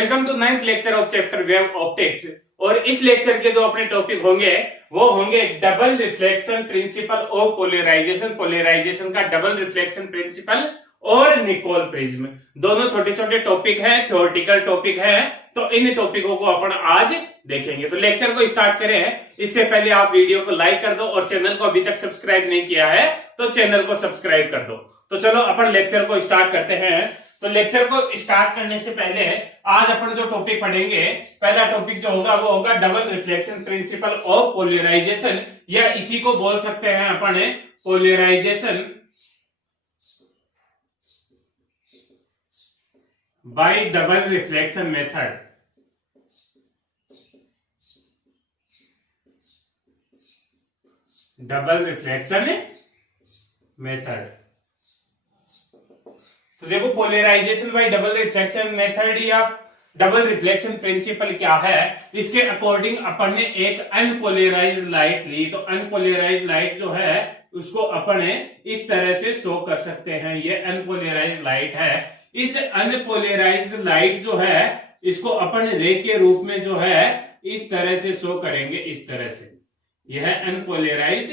Welcome to 9th lecture of chapter wave optics. और इस lecture के जो अपने टॉपिक होंगे वो होंगे double reflection principle of polarization, polarization का डबल रिफ्लेक्शन प्रिंसिपल और निकोल प्रिज्म। दोनों छोटे छोटे टॉपिक है, थ्योरेटिकल टॉपिक है, तो इन टॉपिकों को अपन आज देखेंगे। तो लेक्चर को स्टार्ट करें इससे पहले आप वीडियो को लाइक कर दो और चैनल को अभी तक सब्सक्राइब नहीं किया है तो चैनल को सब्सक्राइब कर दो। तो चलो अपन लेक्चर को स्टार्ट करते हैं। तो लेक्चर को स्टार्ट करने से पहले आज अपन जो टॉपिक पढ़ेंगे, पहला टॉपिक जो होगा वो होगा double reflection principle of polarization, या इसी को बोल सकते हैं अपन polarization by double reflection method. Double reflection method. तो देखो polarization by double reflection method या डबल रिफ्लेक्शन प्रिंसिपल क्या है, इसके अकॉर्डिंग अपन ने एक अनपोलराइज्ड लाइट ली। तो अनपोलराइज्ड लाइट जो है उसको अपन इस तरह से शो कर सकते हैं। ये अनपोलराइज्ड लाइट है। इस अनपोलराइज्ड लाइट जो है इसको अपन रे के रूप में जो है इस तरह से शो करेंगे, इस तरह से। यह अनपोलराइज्ड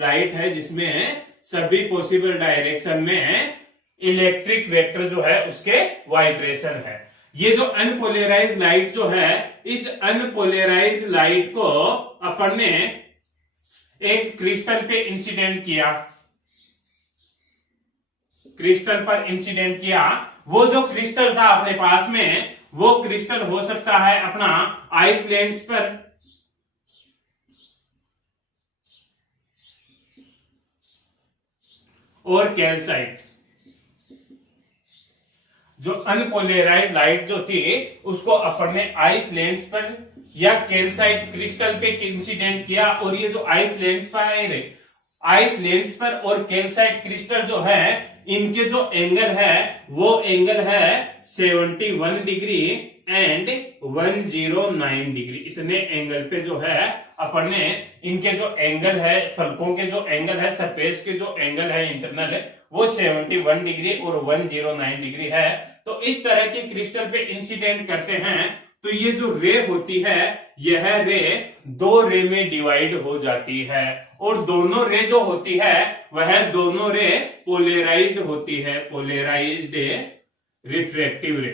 लाइट है जिसमें सभी पॉसिबल डायरेक्शन में इलेक्ट्रिक वेक्टर जो है उसके वाइब्रेशन है। ये जो अनपोलराइज्ड लाइट जो है, इस अनपोलराइज्ड लाइट को अपन ने एक क्रिस्टल पे इंसिडेंट किया, क्रिस्टल पर इंसिडेंट किया। वो जो क्रिस्टल था अपने पास में, वो क्रिस्टल हो सकता है अपना आइस लेंस पर, और कैल्साइट। जो अनपोलराइज्ड लाइट जो थी उसको अपन ने आइस लेंस पर या कैल्साइट क्रिस्टल पे इंसिडेंट किया, और ये जो आइस लेंस पर और कैल्साइट क्रिस्टल जो है इनके जो एंगल है वो एंगल है 71 डिग्री एंड 109 डिग्री। इतने एंगल पे जो है अपन ने इनके जो एंगल है, फलकों के जो एंगल है, सरफेस के जो एंगल है इंटरनल, वो 71 डिग्री और 109 डिग्री है। तो इस तरह के क्रिस्टल पे इंसिडेंट करते हैं तो ये जो रे होती है यह रे दो रे में डिवाइड हो जाती है, और दोनों रे जो होती है वह दोनों रे पोलराइज्ड होती है, पोलराइज्ड रिफ्रैक्टिव रे।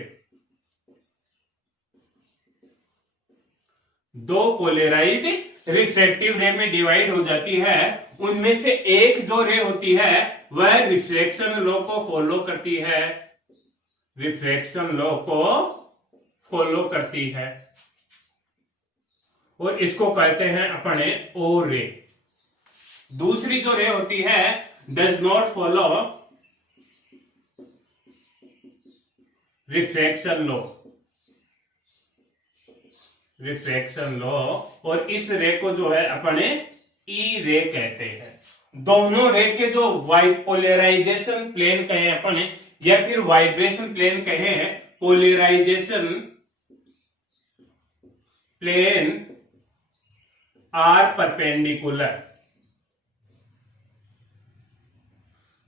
दो पोलराइज्ड रिफ्रैक्टिव रे में डिवाइड हो जाती है। उनमें से एक जो रे होती है वह रिफ्लेक्शन लॉ को फॉलो करती है, रिफ्लेक्शन लॉ को फॉलो करती है, और इसको कहते हैं अपने ओ रे। दूसरी जो रे होती है does not follow reflection law, reflection law, और इस रे को जो है अपने ई रे कहते हैं। दोनों रे के जो पोलराइजेशन प्लेन कहे अपन या फिर वाइब्रेशन प्लेन कहे, पोलराइजेशन प्लेन आर परपेंडिकुलर।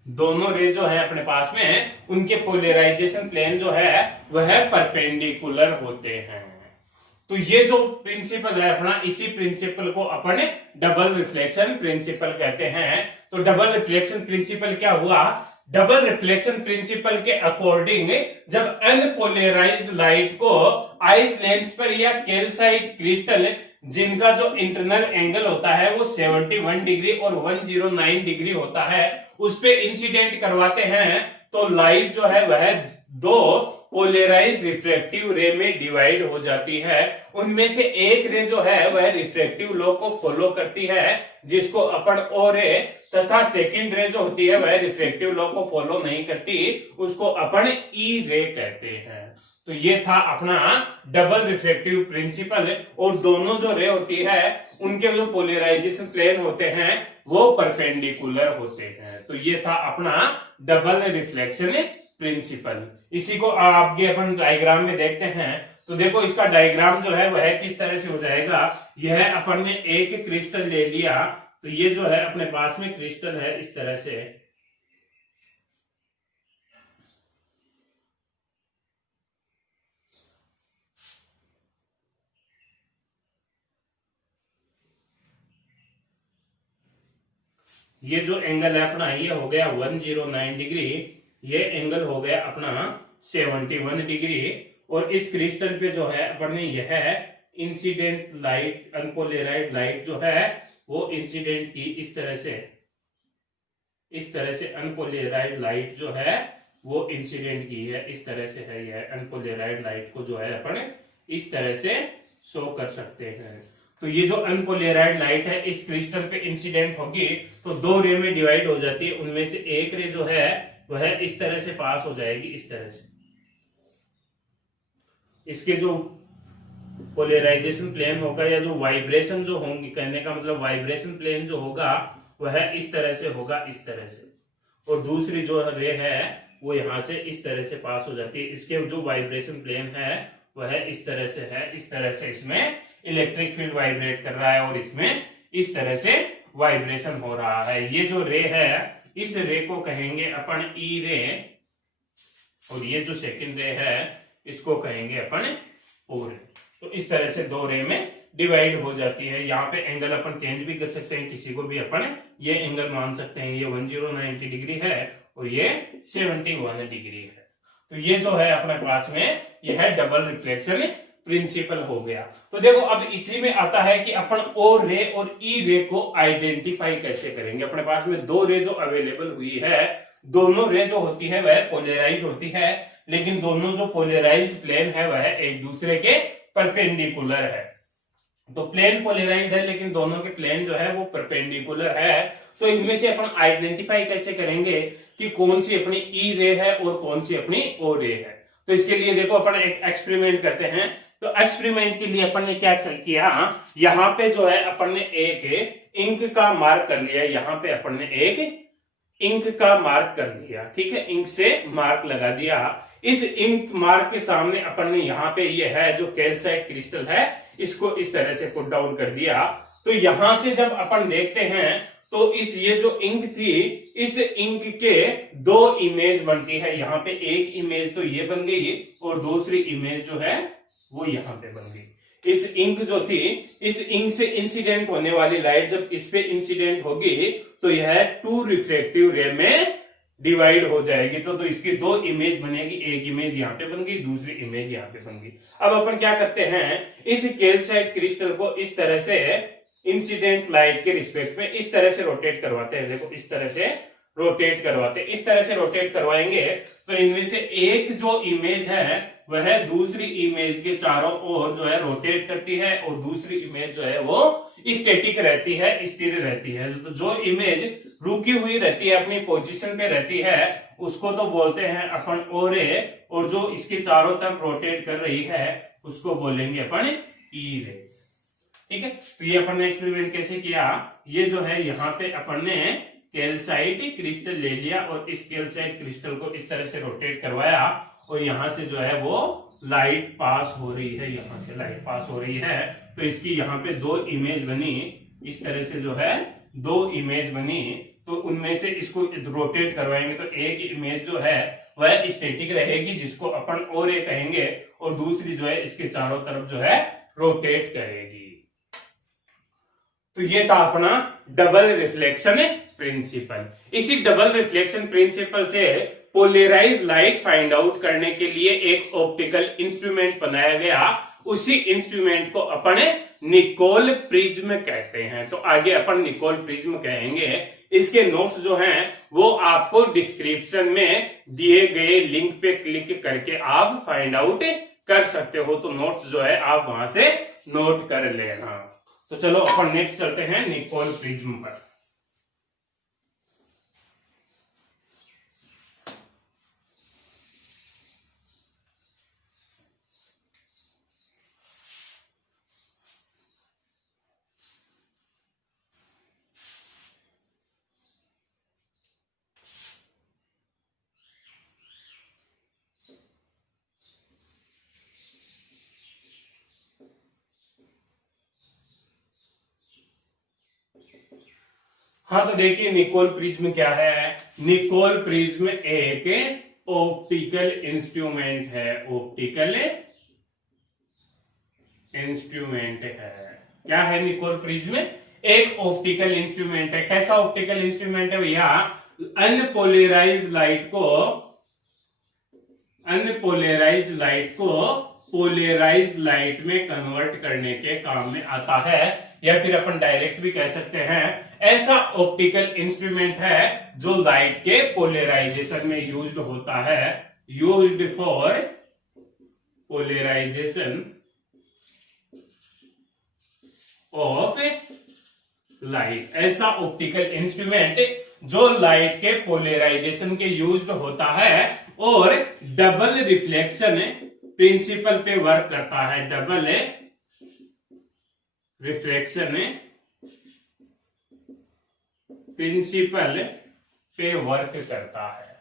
दोनों रे जो है अपने पास में उनके पोलराइजेशन प्लेन जो है वह परपेंडिकुलर होते हैं। तो ये जो प्रिंसिपल है अपना, इसी प्रिंसिपल को अपन डबल रिफ्लेक्शन प्रिंसिपल कहते हैं। तो डबल रिफ्लेक्शन प्रिंसिपल क्या हुआ? डबल रिफ्लेक्शन प्रिंसिपल के अकॉर्डिंग जब अनपोलराइज्ड लाइट को आइस लेंस पर या कैल्साइट क्रिस्टल जिनका जो इंटरनल एंगल होता है वो 71 डिग्री और 109 डिग्री होता है, उस पे इंसिडेंट करवाते हैं, तो लाइट जो है वह दो पोलराइज्ड रिफ्रैक्टिव रे में डिवाइड हो जाती है। उनमें से एक रे जो है वह रिफ्रैक्टिव लॉ को फॉलो करती है जिसको अपन ओ रे, तथा सेकंड रे जो होती है वह रिफ्रैक्टिव लॉ को फॉलो नहीं करती, उसको अपन ई रे कहते हैं। तो ये था अपना डबल रिफ्रैक्टिव प्रिंसिपल, और दोनों जो रे होती है उनके जो पोलराइजेशन प्लेन होते हैं वो परपेंडिकुलर होते हैं। तो ये था अपना डबल रिफ्लेक्शन प्रिंसिपल। इसी को आगे अपन डायग्राम में देखते हैं। तो देखो इसका डायग्राम जो है वह किस तरह से हो जाएगा। यह अपन ने एक क्रिस्टल ले लिया, तो ये जो है अपने पास में क्रिस्टल है इस तरह से, ये जो एंगल है अपना ये हो गया 109 डिग्री, ये एंगल हो गया अपना 71 डिग्री। और इस क्रिस्टल पे जो है अपने यह इंसिडेंट लाइट, अनपोलराइज्ड लाइट जो है वो इंसिडेंट की इस तरह से अनपोलराइज्ड लाइट जो है वो इंसिडेंट की है, इस तरह से है। यह अनपोलराइज्ड लाइट को जो है अपन इस तरह से शो कर सकते हैं। तो ये जो अनपोलराइज्ड लाइट है इस क्रिस्टल पे इंसिडेंट होगी तो दो रे में डिवाइड हो जाती है। उनमें से एक रे जो है वह इस तरह से पास हो जाएगी, इस तरह से। इसके जो पोलराइजेशन प्लेन होगा या जो वाइब्रेशन जो होंगी, कहने का मतलब वाइब्रेशन प्लेन जो होगा वह इस तरह से होगा, इस तरह से। और दूसरी जो रे है वो यहां से इस तरह से पास हो जाती है। इसके जो वाइब्रेशन प्लेन है वह इस तरह से है, इस तरह से इसमें इलेक्ट्रिक फील्ड वाइब्रेट कर रहा है और इसमें इस तरह से वाइब्रेशन हो रहा है। ये जो रे है इस रे को कहेंगे अपन ई रे, और ये जो सेकंड रे है इसको कहेंगे अपन ओ रे। तो इस तरह से दो रे में डिवाइड हो जाती है। यहाँ पे एंगल अपन चेंज भी कर सकते हैं, किसी को भी अपन ये एंगल मान सकते हैं। ये 1090 डिग्री है और ये 71 डिग्री है। तो ये जो है अपने पास में यह डबल रिफ्लेक्शन प्रिंसिपल हो गया। तो देखो अब इसी में आता है कि अपन ओ रे और ई रे को आइडेंटिफाई कैसे करेंगे। अपने पास में दो रे जो अवेलेबल हुई है, दोनों रे जो होती है वह पोलराइज्ड होती है, लेकिन दोनों जो पोलराइज्ड प्लेन है वह एक दूसरे के परपेंडिकुलर है। तो प्लेन पोलराइज्ड है लेकिन दोनों के प्लेन जो है वो परपेंडिकुलर है। तो इनमें से अपन आइडेंटिफाई कैसे करेंगे कि कौन सी अपनी ई रे है और कौन सी अपनी ओ रे है। तो इसके लिए देखो अपन एक एक्सपेरिमेंट करते हैं। तो एक्सपेरिमेंट के लिए अपन ने क्या किया, यहाँ पे जो है अपन ने एक इंक का मार्क कर लिया। यहाँ पे अपन ने एक इंक का मार्क कर दिया, ठीक है, इंक से मार्क लगा दिया। इस इंक मार्क के सामने अपन ने यहाँ पे ये है जो कैल्साइट क्रिस्टल है इसको इस तरह से पुट डाउन कर दिया। तो यहां से जब अपन देखते हैं तो इस ये जो इंक थी इस इंक के दो इमेज बनती है। यहाँ पे एक इमेज तो ये बन गई और दूसरी इमेज जो है वो यहाँ पे बन गई। इस इंक जो थी, इस इंक से इंसिडेंट होने वाली लाइट जब इस पे इंसिडेंट होगी तो यह टू रिफ्लेक्टिव रे में डिवाइड हो जाएगी। तो इसकी दो इमेज बनेगी, एक इमेज यहाँ पे बन गई, दूसरी इमेज यहाँ पे बन गई। अब अपन क्या करते हैं, इस कैल्साइट क्रिस्टल को इस तरह से इंसिडेंट लाइट के रिस्पेक्ट में इस तरह से रोटेट करवाते हैं। देखो इस तरह से रोटेट करवाते हैं, इस तरह से रोटेट करवाएंगे तो इनमें से एक जो इमेज है वह दूसरी इमेज के चारों ओर जो है रोटेट करती है और दूसरी इमेज जो है वो स्टैटिक रहती है, स्थिर रहती है। तो जो इमेज रुकी हुई रहती है, अपनी पोजीशन पे रहती है, उसको तो बोलते हैं अपन ओ रे, और जो इसके चारों तरफ रोटेट कर रही है उसको बोलेंगे अपन ई रे। ठीक है, तो ये अपन ने एक्सपेरिमेंट कैसे किया, ये जो है यहाँ पे अपन ने कैल्साइट क्रिस्टल ले लिया और इस कैल्साइट क्रिस्टल को इस तरह से रोटेट करवाया और यहाँ से जो है वो लाइट पास हो रही है, यहाँ से लाइट पास हो रही है। तो इसकी यहाँ पे दो इमेज बनी, इस तरह से जो है दो इमेज बनी। तो उनमें से इसको रोटेट करवाएंगे तो एक इमेज जो है वह स्टैटिक रहेगी जिसको अपन ओ रे कहेंगे, और दूसरी जो है इसके चारों तरफ जो है रोटेट करेगी। तो ये था अपना डबल रिफ्लेक्शन प्रिंसिपल। इसी डबल रिफ्लेक्शन प्रिंसिपल से पोलराइज्ड लाइट फाइंड आउट करने के लिए एक ऑप्टिकल इंस्ट्रूमेंट बनाया गया। उसी इंस्ट्रूमेंट को अपन निकोल प्रिज्म कहते हैं। तो आगे अपन निकोल प्रिज्म कहेंगे। इसके नोट्स जो हैं वो आपको डिस्क्रिप्शन में दिए गए लिंक पे क्लिक करके आप फाइंड आउट कर सकते हो। तो नोट्स जो है आप वहां से नोट कर लेना। तो चलो अपन नेक्स्ट चलते हैं निकोल प्रिज्म पर। हाँ, तो देखिए निकोल प्रिज्म क्या है। निकोल प्रिज्म एक ऑप्टिकल इंस्ट्रूमेंट है, ऑप्टिकल इंस्ट्रूमेंट है। क्या है निकोल प्रिज्म? एक ऑप्टिकल इंस्ट्रूमेंट है। कैसा ऑप्टिकल इंस्ट्रूमेंट है भैया? अनपोलराइज्ड लाइट को पोलराइज्ड लाइट में कन्वर्ट करने के काम में आता है, या फिर अपन डायरेक्ट भी कह सकते हैं ऐसा ऑप्टिकल इंस्ट्रूमेंट है जो लाइट के पोलराइजेशन में यूज्ड होता है, used for polarization of light. ऐसा ऑप्टिकल इंस्ट्रूमेंट जो लाइट के पोलराइजेशन के यूज्ड होता है और डबल रिफ्लेक्शन प्रिंसिपल पे वर्क करता है, डबल रिफ्लेक्शन प्रिंसिपल पे वर्क करता है।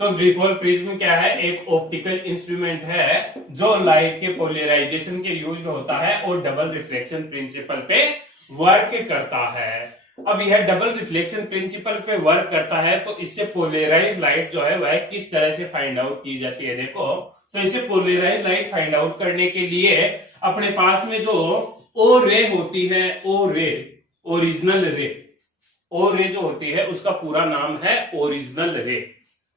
तो निकोल प्रिज्म क्या है? एक ऑप्टिकल इंस्ट्रूमेंट है जो लाइट के पोलराइजेशन के यूज्ड होता है और डबल रिफ्लेक्शन प्रिंसिपल पे वर्क करता है। अब यह डबल रिफ्लेक्शन प्रिंसिपल पे वर्क करता है, तो इससे पोलराइज्ड लाइट जो है वह किस तरह से फाइंड आउट की जाती है? देखो, तो इसे पोलराइज्ड लाइट फाइंड आउट करने के लिए अपने पास में जो ओ रे होती है, ओ रे, ओरिजिनल रे, ओ रे जो होती है उसका पूरा नाम है ओरिजिनल रे,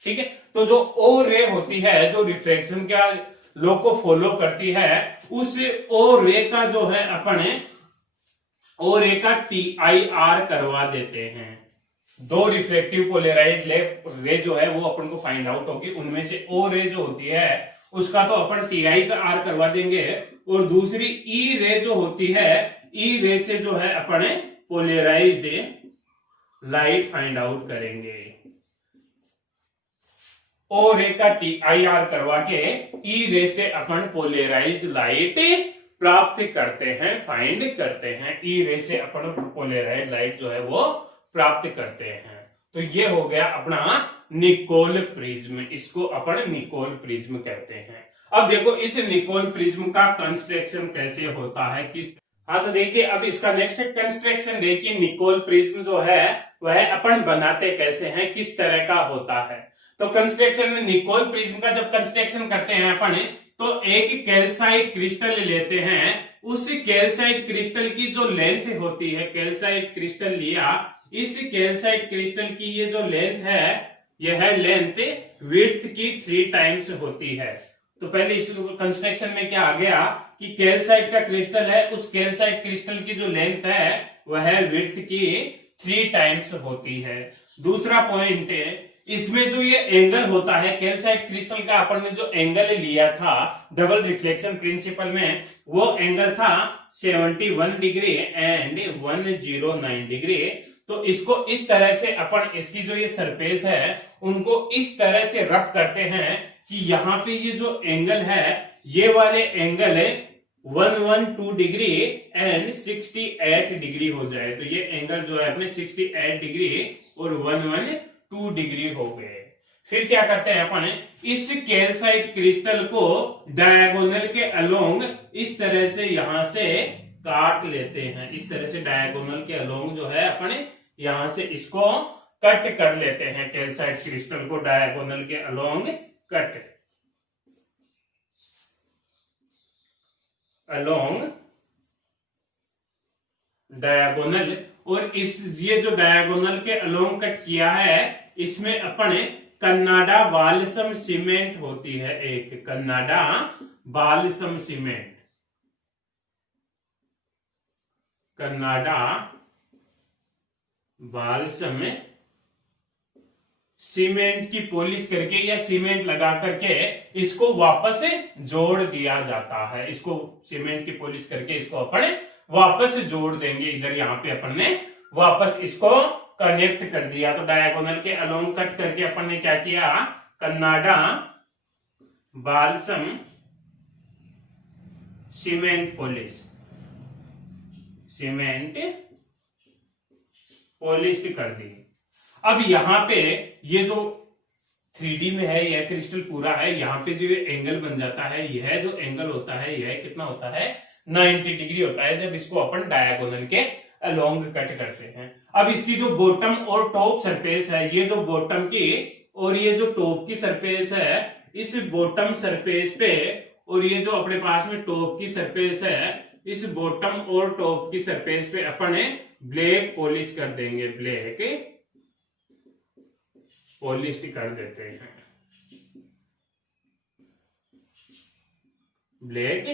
ठीक है। तो जो ओ रे होती है, जो रिफ्लेक्शन का लॉ को फॉलो करती है, उस ओ रे का जो है अपने ओ रे का TIR करवा देते हैं। दो रिफ्लेक्टिव पोलराइज्ड रे जो है वो अपन को फाइंड आउट होगी, उनमें से ओ रे जो होती है उसका तो अपन TI करवा देंगे, और दूसरी ई रे जो होती है, ई रे से जो है अपन पोलराइज्ड लाइट फाइंड आउट करेंगे। ओ रे का TIR करवा के ई रे से अपन पोलराइज्ड लाइट प्राप्त करते हैं, फाइंड करते हैं। ई रे से अपन पोलराइज्ड लाइट जो है वो प्राप्त करते हैं। तो ये हो गया अपना निकोल प्रिज्म, इसको अपन निकोल प्रिज्म कहते हैं। अब देखो इस निकोल प्रिज्म का कंस्ट्रक्शन कैसे होता है, किस, हाँ तो देखिए अब इसका नेक्स्ट कंस्ट्रक्शन देखिए, निकोल प्रिज्म जो है वह अपन बनाते कैसे हैं, किस तरह का होता है। तो कंस्ट्रक्शन में निकोल प्रिज्म का जब कंस्ट्रक्शन करते हैं अपन, तो एक कैल्साइट क्रिस्टल लेते हैं, उस कैल्साइट क्रिस्टल की जो लेंथ होती है, कैल्साइट क्रिस्टल लिया, इस कैल्साइट क्रिस्टल की ये जो लेंथ है, यह लेंथ विड्थ की 3 टाइम्स होती है। तो पहले इस कंस्ट्रक्शन में क्या आ गया कि कैल्साइट का क्रिस्टल है, उस कैल्साइट क्रिस्टल की जो लेंथ है वह विड्थ की 3 टाइम्स होती है। दूसरा पॉइंट है, इसमें जो ये एंगल होता है कैल्साइट क्रिस्टल का, अपन ने जो एंगल लिया था डबल रिफ्लेक्शन प्रिंसिपल में, वो एंगल था 71 डिग्री एंड 109 डिग्री। तो इसको इस तरह से अपन, इसकी जो ये सरफेस है उनको इस तरह से रब करते हैं कि यहाँ पे ये जो एंगल है, ये वाले एंगल 112 डिग्री एंड 68 डिग्री हो जाए। तो ये एंगल जो है अपने 68 डिग्री और 112 डिग्री हो गए। फिर क्या करते हैं अपन, इस कैल्साइट क्रिस्टल को डायगोनल के अलोंग इस तरह से यहां से काट लेते हैं, इस तरह से डायगोनल के अलोंग जो है अपन यहां से इसको कट कर लेते हैं, कैल्साइट क्रिस्टल को डायगोनल के अलोंग कट, अलोंग डायगोनल। और इस ये जो डायगोनल के अलोंग कट किया है, इसमें अपन कनाडा बाल्सम सीमेंट होती है, एक Canada balsam cement, Canada balsam cement की पॉलिश करके या सीमेंट लगा करके इसको वापस जोड़ दिया जाता है। इसको सीमेंट की पॉलिश करके इसको अपन वापस जोड़ देंगे, इधर यहाँ पे अपन ने वापस इसको कनेक्ट कर दिया। तो डायगोनल के अलोंग कट करके अपन ने क्या किया, Canada balsam cement polish, cement polish कर दी। अब यहाँ पे ये जो 3D में है, यह क्रिस्टल पूरा है, यहाँ पे जो एंगल बन जाता है, यह जो एंगल होता है यह कितना होता है, 90 डिग्री होता है, जब इसको अपन डायगोनल के अलोंग कट करते हैं। अब इसकी जो बॉटम और टॉप सरफेस है, ये जो बॉटम की और ये जो टॉप की सरफेस है, इस बॉटम सरफेस पे और ये जो अपने पास में टॉप की सरफेस है, इस बॉटम और टॉप की सरफेस पे अपन ब्लैक पॉलिश कर देंगे, ब्लैक पॉलिश कर देते हैं, ब्लैक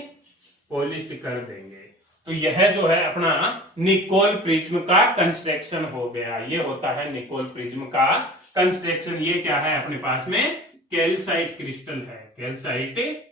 पॉलिश कर देंगे। तो यह जो है अपना निकोल प्रिज्म का कंस्ट्रक्शन हो गया। ये होता है निकोल प्रिज्म का कंस्ट्रक्शन। ये क्या है अपने पास में, कैल्साइट क्रिस्टल है, कैल्साइट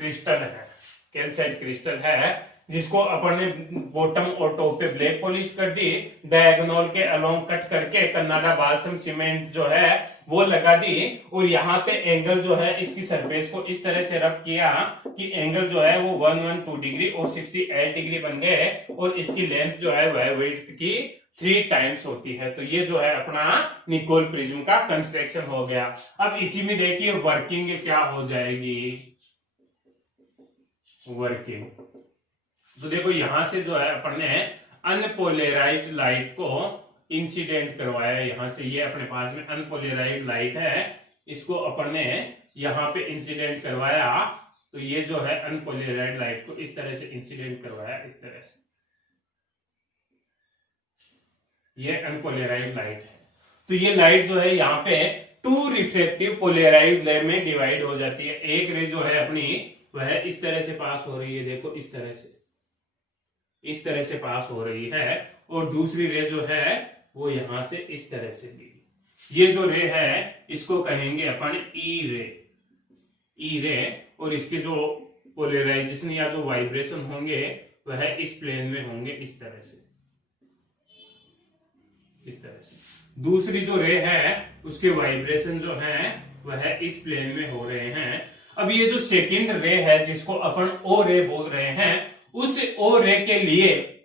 क्रिस्टल है, कैल्साइट क्रिस्टल है, जिसको अपन ने बॉटम और टॉप पे ब्लैक पॉलिश कर दी, डायगोनल के अलोंग कट करके कनाडा बाल्सम सीमेंट जो है वो लगा दी, और यहाँ पे एंगल जो है इसकी सरफेस को इस तरह से रब किया कि एंगल जो है वो 112 डिग्री और 68 डिग्री बन गए, और इसकी लेंथ जो है वह विड्थ की 3 टाइम्स होती है। तो ये जो है अपना निकोल प्रिज्म का कंस्ट्रक्शन हो गया। अब इसी में देखिए वर्किंग क्या हो जाएगी, वर्किंग। तो देखो यहां से जो है अपन ने अनपोलराइज्ड लाइट को इंसिडेंट करवाया, यहां से ये अपने पास में अनपोलराइज्ड लाइट है, इसको अपन ने यहां पे इंसिडेंट करवाया। तो ये जो है अनपोलराइज्ड लाइट को इस तरह से इंसिडेंट करवाया, इस तरह से, ये अनपोलराइज्ड लाइट है। तो ये लाइट जो है यहाँ पे 2 रिफ्लेक्टिव पोलराइज्ड रे में डिवाइड हो जाती है। एक रे जो है अपनी वह इस तरह से पास हो रही है, देखो इस तरह से, इस तरह से पास हो रही है, और दूसरी रे जो है वो यहां से इस तरह से भी। ये जो रे है इसको कहेंगे अपन ई रे, ई रे, और इसके जो पोलराइजेशन या जो वाइब्रेशन होंगे वह इस प्लेन में होंगे, इस तरह से, इस तरह से। दूसरी जो रे है उसके वाइब्रेशन जो है वह इस प्लेन में हो रहे हैं। अब ये जो सेकंड रे है जिसको अपन ओ रे बोल रहे हैं, उस ओ रे के लिए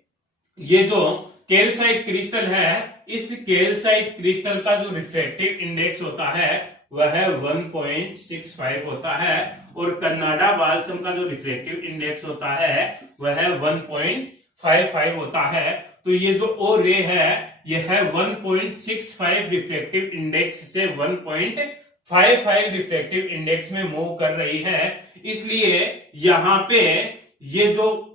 ये जो कैल्साइट क्रिस्टल है, इस कैल्साइट क्रिस्टल का जो रिफ्रैक्टिव इंडेक्स होता है वह 1.65 होता है, और कनाडा बाल्सम का जो रिफ्रैक्टिव इंडेक्स होता है वह 1.55 होता है। तो ये जो ओ रे है यह 1.65 रिफ्रैक्टिव इंडेक्स से 1.55 रिफ्रैक्टिव इंडेक्स में मूव कर रही है। इसलिए यहां पे ये जो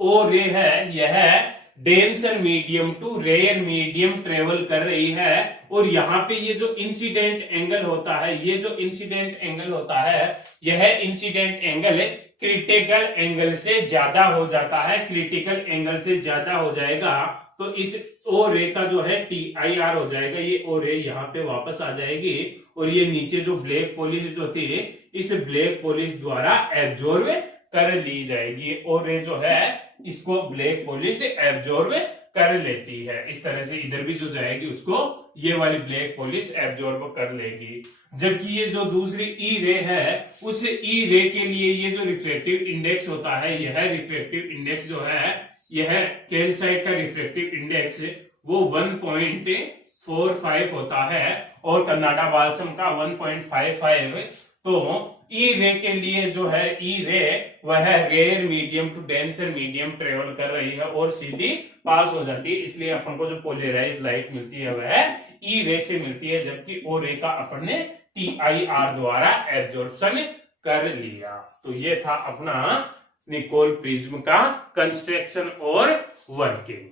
ओ रे है यह denser medium to rare medium travel कर रही है, और यहाँ पे ये जो इंसिडेंट एंगल होता है, ये जो इंसिडेंट एंगल होता है, यह इंसिडेंट एंगल क्रिटिकल एंगल से ज्यादा हो जाता है। क्रिटिकल एंगल से ज्यादा हो जाएगा तो इस ओ रे का जो है TIR हो जाएगा, ये ओ रे यहाँ पे वापस आ जाएगी, और ये नीचे जो ब्लैक पॉलिश जो थी इस ब्लैक पॉलिश द्वारा एब्जॉर्ब कर ली जाएगी। ओ रे जो है इसको ब्लैक पॉलिश एब्जॉर्ब कर लेती है। इस तरह से इधर भी जो जाएगी उसको ये वाली ब्लैक पॉलिश एब्जॉर्ब कर लेगी। जबकि ये जो दूसरी ई रे है, उस ई रे के लिए ये जो रिफ्रैक्टिव इंडेक्स होता है, यह रिफ्रैक्टिव इंडेक्स जो है, यह कैल्साइट का रिफ्रैक्टिव इंडेक्स वो 1.45 होता है, और कनाडा बाल्सम का 1.55। तो ई रे के लिए जो है ई रे वह rare medium to denser medium travel कर रही है और सीधी पास हो जाती है। इसलिए अपन को जो पोलराइज्ड लाइट मिलती है वह ई रे से मिलती है, जबकि ओ रे का अपन ने TIR द्वारा एब्जॉर्प्शन कर लिया। तो ये था अपना निकोल प्रिज्म का कंस्ट्रक्शन और वर्किंग।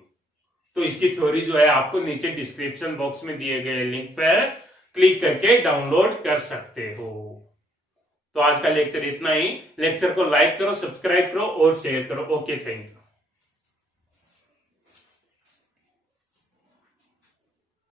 तो इसकी थ्योरी जो है आपको नीचे डिस्क्रिप्शन बॉक्स में दिए गए लिंक पर क्लिक करके डाउनलोड कर सकते हो। तो आज का लेक्चर इतना ही। लेक्चर को लाइक करो, सब्सक्राइब करो और शेयर करो। Okay, thank you.